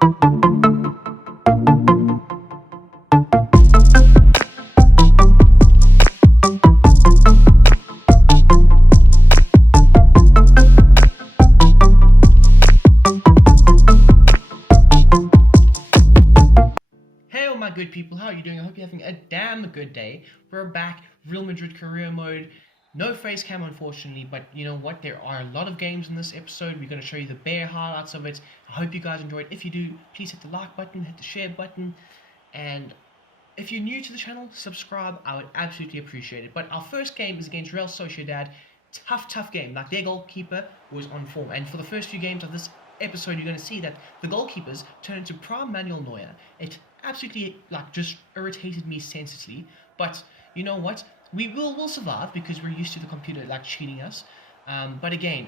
My good people, how are you doing? I hope you're having a damn good day. We're back, Real Madrid career mode. No face cam, unfortunately, but you know what? There are a lot of games in this episode. We're going to show you the bare highlights of it. I hope you guys enjoyed. If you do, please hit the like button, hit the share button, and if you're new to the channel, subscribe. I would absolutely appreciate it. But our first game is against Real Sociedad. Tough game. Like, their goalkeeper was on form, and for the first few games of this episode, you're going to see that the goalkeepers turn into prime Manuel Neuer. It absolutely just irritated me senselessly. But you know what? We'll survive because we're used to the computer cheating us. But again,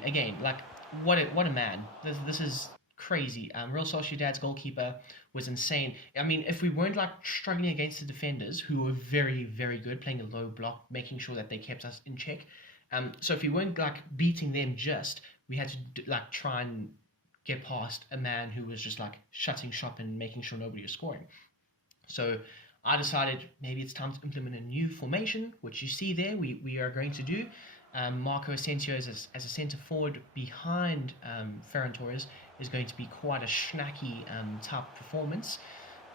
what a man. This is crazy. Real Sociedad's goalkeeper was insane. I mean, if we weren't struggling against the defenders, who were very, very good, playing a low block, making sure that they kept us in check. So if we weren't beating them, we had to try and get past a man who was just shutting shop and making sure nobody was scoring. So I decided maybe it's time to implement a new formation, which you see there. We are going to do. Marco Asensio as a centre forward behind Ferran Torres is going to be quite a schnacky type performance.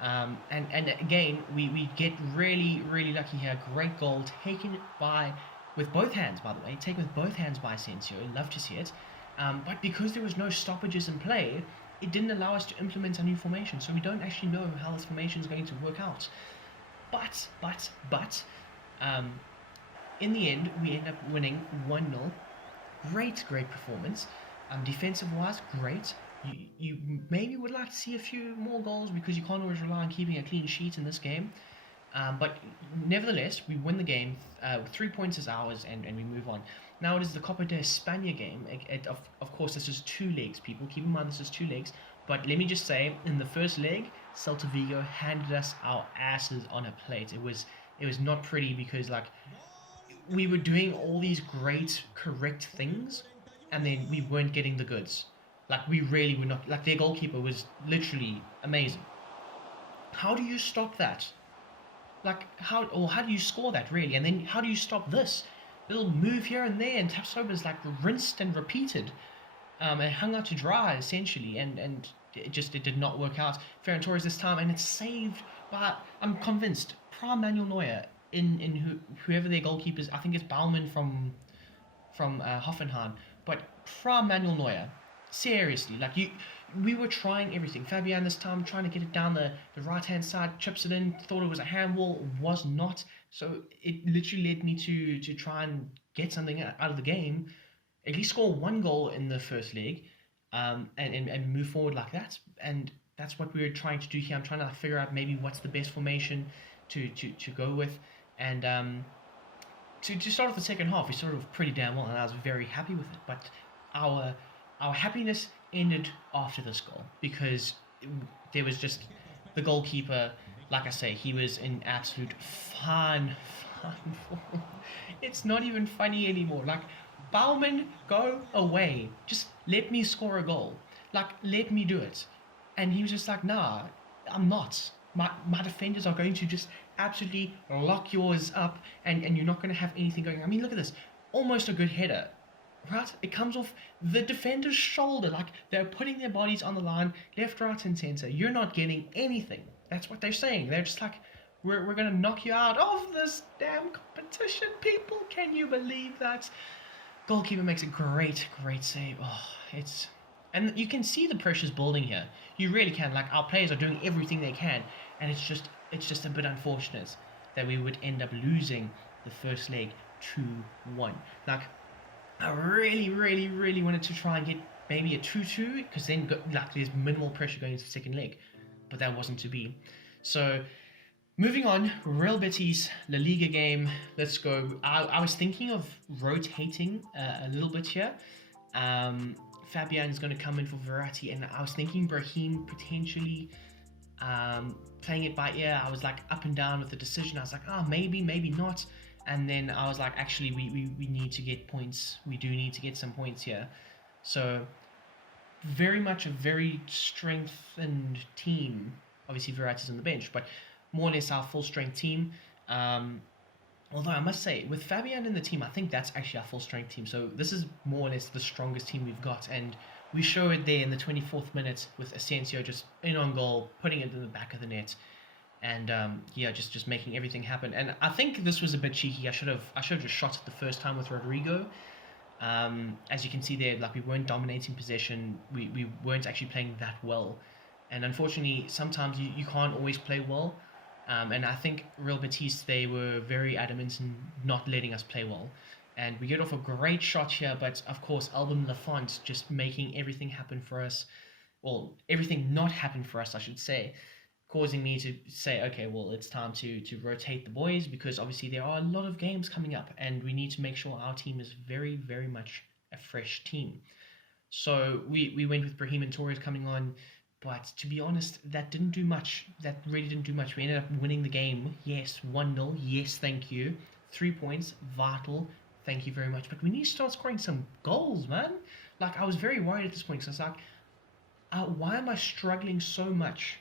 And again, we get really, really lucky here. Great goal taken with both hands, by the way. Taken with both hands by Asensio. Love to see it. But because there was no stoppages in play, it didn't allow us to implement a new formation. So we don't actually know how this formation is going to work out. But, in the end, we end up winning 1-0. Great performance. Defensive-wise, great. You maybe would like to see a few more goals because you can't always rely on keeping a clean sheet in this game. But nevertheless, we win the game. 3 points is ours, and we move on. Now it is the Copa de España game. Of course, this is 2 legs, people. Keep in mind this is 2 legs. But let me just say, in the first leg, Celta Vigo handed us our asses on a plate. It was not pretty because we were doing all these great, correct things, and then we weren't getting the goods. We really were not. Their goalkeeper was literally amazing. How do you stop that? How do you score that, really? And then how do you stop this? Little move here and there, and Tapsoba's rinsed and repeated, and hung out to dry, essentially, and it did not work out. Ferran Torres this time, and it's saved by, I'm convinced, prime Manuel Neuer in whoever their goalkeeper is. I think it's Baumann from Hoffenheim, but prime Manuel Neuer. Seriously, we were trying everything. Fabian this time trying to get it down the right-hand side, chips it in, thought it was a handball, was not. So it literally led me to try and get something out of the game, at least score 1 goal in the first leg, and move forward like that. And that's what we were trying to do here. I'm trying to figure out maybe what's the best formation to go with. And to start off the second half, we started off pretty damn well, and I was very happy with it. But our happiness ended after this goal because there was just the goalkeeper. Like I say, he was in absolute fine form. It's not even funny anymore. Baumann, go away. Just let me score a goal. Let me do it. And he was just nah, I'm not. My defenders are going to just absolutely lock yours up, and you're not going to have anything going. I mean, look at this. Almost a good header. Right? It comes off the defender's shoulder. They're putting their bodies on the line, left, right, and center. You're not getting anything. That's what they're saying. They're just we're going to knock you out of this damn competition, people. Can you believe that? Goalkeeper makes a great save. And you can see the pressure's building here. You really can. Our players are doing everything they can, and it's just a bit unfortunate that we would end up losing the first leg 2-1. I really wanted to try and get maybe a 2-2, because then there's minimal pressure going into the second leg, but that wasn't to be. So moving on, Real Betis La Liga game. Let's go. I was thinking of rotating a little bit here. Fabian is going to come in for Verratti, and I was thinking Brahim potentially playing it by ear. I was up and down with the decision. I was maybe not. And then I was actually, we need to get points. We do need to get some points here. So very much a very strengthened team. Obviously, Verratti on the bench, but more or less our full strength team. Um, Although I must say, with Fabian in the team, I think that's actually our full strength team. So this is more or less the strongest team we've got, and we show it there in the 24th minute with Asensio just in on goal, putting it in the back of the net, and yeah, just making everything happen. And I think this was a bit cheeky. I should have just shot it the first time with Rodrigo. As you can see there, like we weren't dominating possession. We weren't actually playing that well, and unfortunately, sometimes you can't always play well. And I think Real Betis, they were very adamant in not letting us play well. And we get off a great shot here, but of course, Alban Lafont just making everything happen for us. Well, everything not happen for us, I should say, causing me to say, okay, well, it's time to rotate the boys because obviously there are a lot of games coming up, and we need to make sure our team is very, very much a fresh team. So we went with Brahim and Torres coming on, but to be honest, that didn't do much. That really didn't do much. We ended up winning the game. Yes, 1-0. Yes, thank you. 3 points, vital. Thank you very much. But we need to start scoring some goals, man. Like, I was very worried at this point because I was like, why am I struggling so much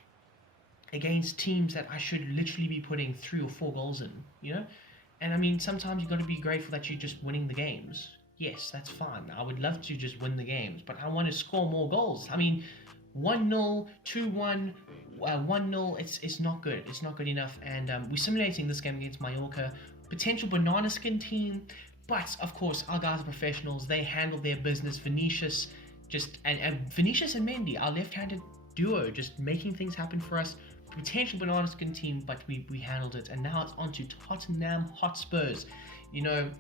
against teams that I should literally be putting 3 or 4 goals in, you know? And I mean, sometimes you got to be grateful that you're just winning the games. Yes, that's fine. I would love to just win the games, but I want to score more goals. I mean, 1-0, 2-1, 1-0, it's not good. It's not good enough. And we're simulating this game against Mallorca, potential banana skin team. But of course, our guys are professionals. They handle their business. Vinicius and Vinicius and Mendy, our left-handed duo, just making things happen for us. Potential banana skin team, but we handled it. And now it's on to Tottenham Hotspurs. You know,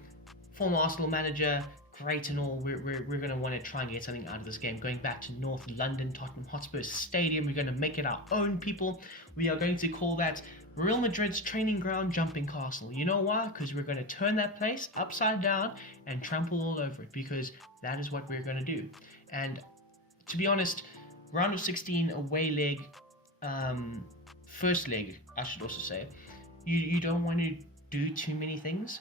former Arsenal manager, great and all. We're going to want to try and get something out of this game. Going back to North London, Tottenham Hotspur Stadium. We're going to make it our own, people. We are going to call that Real Madrid's training ground jumping castle. You know why? Because we're going to turn that place upside down and trample all over it, because that is what we're going to do. And to be honest, round of 16 away leg, first leg, I should also say, you don't want to do too many things.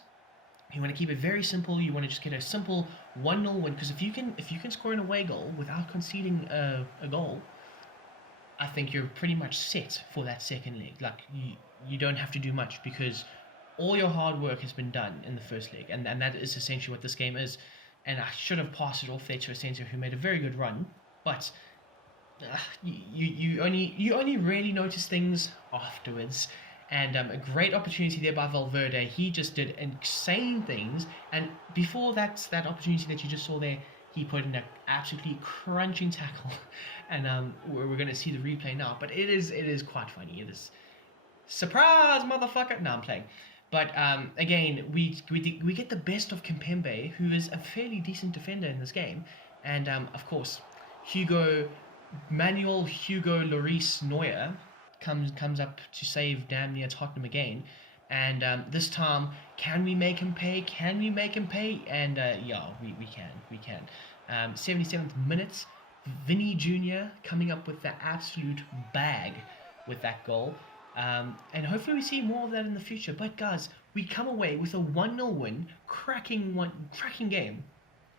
You want to keep it very simple. You want to just get a simple 1-0 win, because if you can score an away goal without conceding a goal, I think you're pretty much set for that second leg. Like, you don't have to do much, because all your hard work has been done in the first leg, and that is essentially what this game is. And I should have passed it off there to Asensio, who made a very good run, but you only really notice things afterwards. And a great opportunity there by Valverde. He just did insane things. And before that opportunity that you just saw there, he put in an absolutely crunching tackle. And we're going to see the replay now. But it is quite funny. It is surprise, motherfucker. No, I'm playing. But again, we get the best of Kimpembe, who is a fairly decent defender in this game. And of course, Manuel Hugo Lloris Neuer comes up to save damn near Tottenham again. And this time, can we make him pay? Can we make him pay? And yeah, we can. 77th minute, Vinny Jr. coming up with the absolute bag with that goal. And hopefully we see more of that in the future. But guys, we come away with a 1-0 win, cracking game.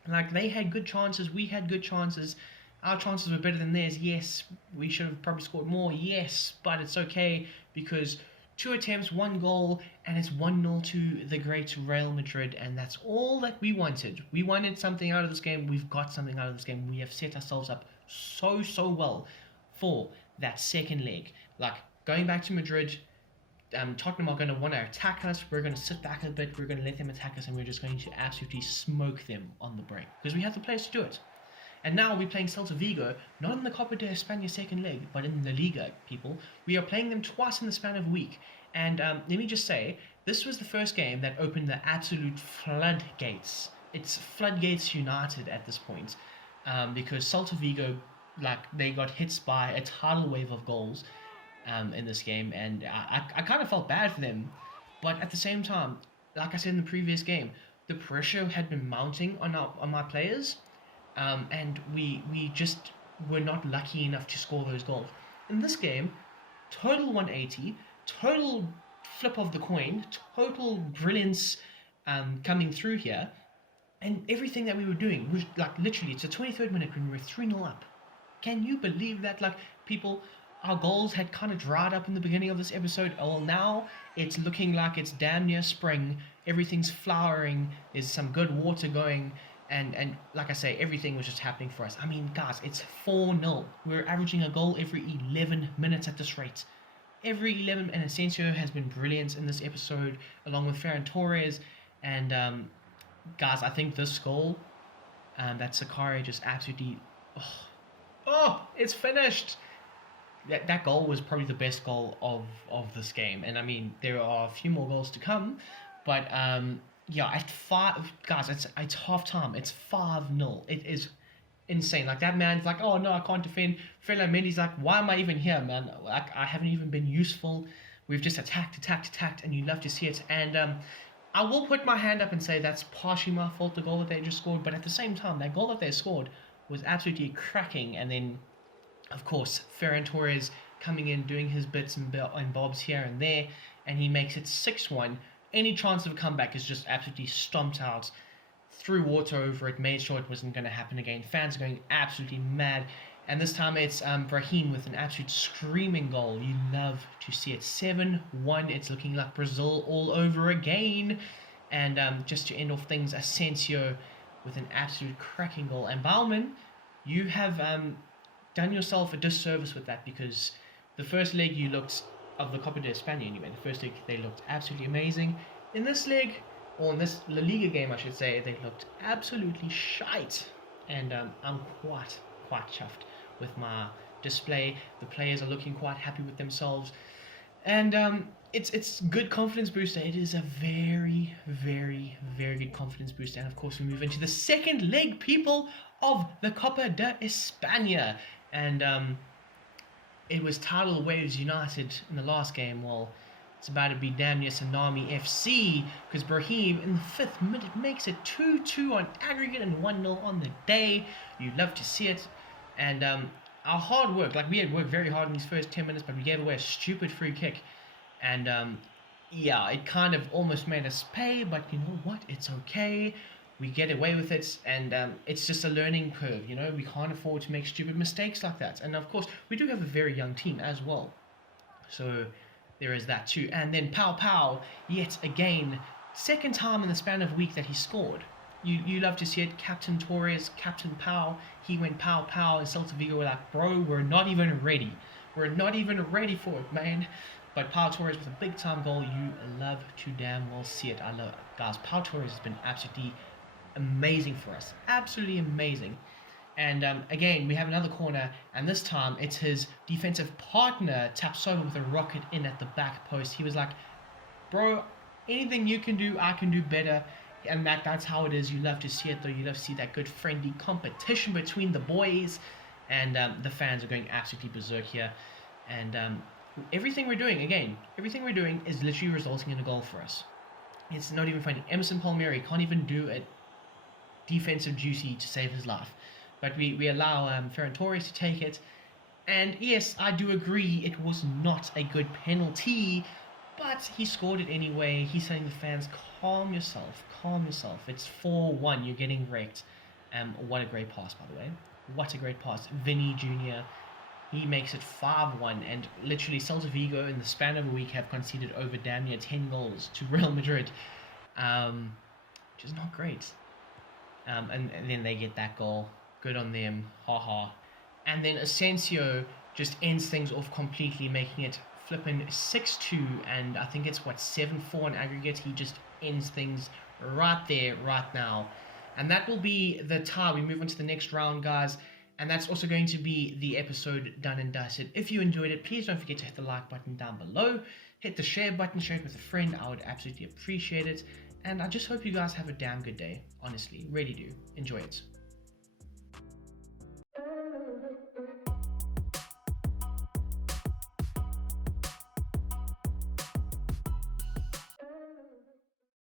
Like, they had good chances, we had good chances. Our chances were better than theirs, yes. We should have probably scored more, yes. But it's okay, because 2 attempts, 1 goal, and it's 1-0 to the great Real Madrid. And that's all that we wanted. We wanted something out of this game. We've got something out of this game. We have set ourselves up so well for that second leg. Like, going back to Madrid, Tottenham are going to want to attack us. We're going to sit back a bit. We're going to let them attack us, and we're just going to absolutely smoke them on the break, because we have the players to do it. And now we're playing Celta Vigo, not in the Copa de España second leg, but in the Liga, people. We are playing them twice in the span of a week. And let me just say, this was the first game that opened the absolute floodgates. It's floodgates united at this point, because Celta Vigo, like, they got hit by a tidal wave of goals in this game, and I kind of felt bad for them. But at the same time, like I said in the previous game, the pressure had been mounting on my players. And we just were not lucky enough to score those goals. In this game, total 180, total flip of the coin, total brilliance coming through here. And everything that we were doing was, like, literally, it's the 23rd minute when we were 3-0 up. Can you believe that? Like, people, our goals had kind of dried up in the beginning of this episode. Oh, well, now it's looking like it's damn near spring. Everything's flowering. There's some good water going. And like I say, everything was just happening for us. I mean, guys, it's 4-0. We're averaging a goal every 11 minutes at this rate. Every 11, and Asensio has been brilliant in this episode, along with Ferran Torres. And guys, I think this goal, that Sakari just absolutely, it's finished. That goal was probably the best goal of this game. And I mean, there are a few more goals to come, but yeah, at 5, guys, it's half time. It's 5-0. It is insane. Like, that man's like, oh no, I can't defend. Fela Mendy's like, why am I even here, man? Like, I haven't even been useful. We've just attacked, and you love to see it. And I will put my hand up and say that's partially my fault, the goal that they just scored. But at the same time, that goal that they scored was absolutely cracking. And then, of course, Ferran Torres coming in, doing his bits and bobs here and there, and he makes it 6-1. Any chance of a comeback is just absolutely stomped out, threw water over it, made sure it wasn't going to happen again. Fans are going absolutely mad. And this time it's Brahim with an absolute screaming goal. You love to see it. 7-1. It's looking like Brazil all over again. And just to end off things, Asensio with an absolute cracking goal. And Bauman, you have done yourself a disservice with that, because the first leg you looked, of the Copa de España anyway, the first leg they looked absolutely amazing. In this leg, or in this La Liga game I should say, they looked absolutely shite. And I'm quite chuffed with my display. The players are looking quite happy with themselves. And it's good confidence booster. It is a very, very, very good confidence booster. And of course we move into the second leg, people, of the Copa de España. And it was Tidal Waves United in the last game. Well, it's about to be damn near Tsunami FC, because Brahim in the 5th minute makes it 2-2 on aggregate and 1-0 on the day. You love to see it. And our hard work, like, we had worked very hard in these first 10 minutes, but we gave away a stupid free kick. And yeah, it kind of almost made us pay, but you know what? It's okay. We get away with it, and it's just a learning curve, you know? We can't afford to make stupid mistakes like that. And of course, we do have a very young team as well. So there is that too. And then Pau, yet again, second time in the span of a week that he scored. You love to see it. Captain Torres, Captain Pau, he went Pau, and Celta Vigo were like, bro, we're not even ready. We're not even ready for it, man. But Pau Torres with a big time goal, you love to damn well see it. I love it. Guys, Pau Torres has been absolutely amazing for us. Absolutely amazing. And again, we have another corner, and this time it's his defensive partner taps over with a rocket in at the back post. He was like, bro, anything you can do, I can do better. And that's how it is. You love to see it, though. You love to see that good friendly competition between the boys. And the fans are going absolutely berserk here. And everything we're doing is literally resulting in a goal for us. It's not even funny. Emerson Palmieri can't even do a defensive duty to save his life. But we allow Ferran Torres to take it. And yes, I do agree it was not a good penalty, but he scored it anyway. He's telling the fans, calm yourself. It's 4-1. You're getting wrecked. What a great pass, by the way. What a great pass. Vinny Jr., he makes it 5-1. And literally, Celta Vigo, in the span of a week, have conceded over damn near 10 goals to Real Madrid. Which is not great. And then they get that goal. Good on them. Ha. And then Asensio just ends things off completely, making it flipping 6-2, and I think it's 7-4 on aggregate. He just ends things right there, right now. And that will be the tie. We move on to the next round, guys. And that's also going to be the episode done and dusted. If you enjoyed it, please don't forget to hit the like button down below. Hit the share button, share it with a friend. I would absolutely appreciate it. And I just hope you guys have a damn good day. Honestly, really do. Enjoy it.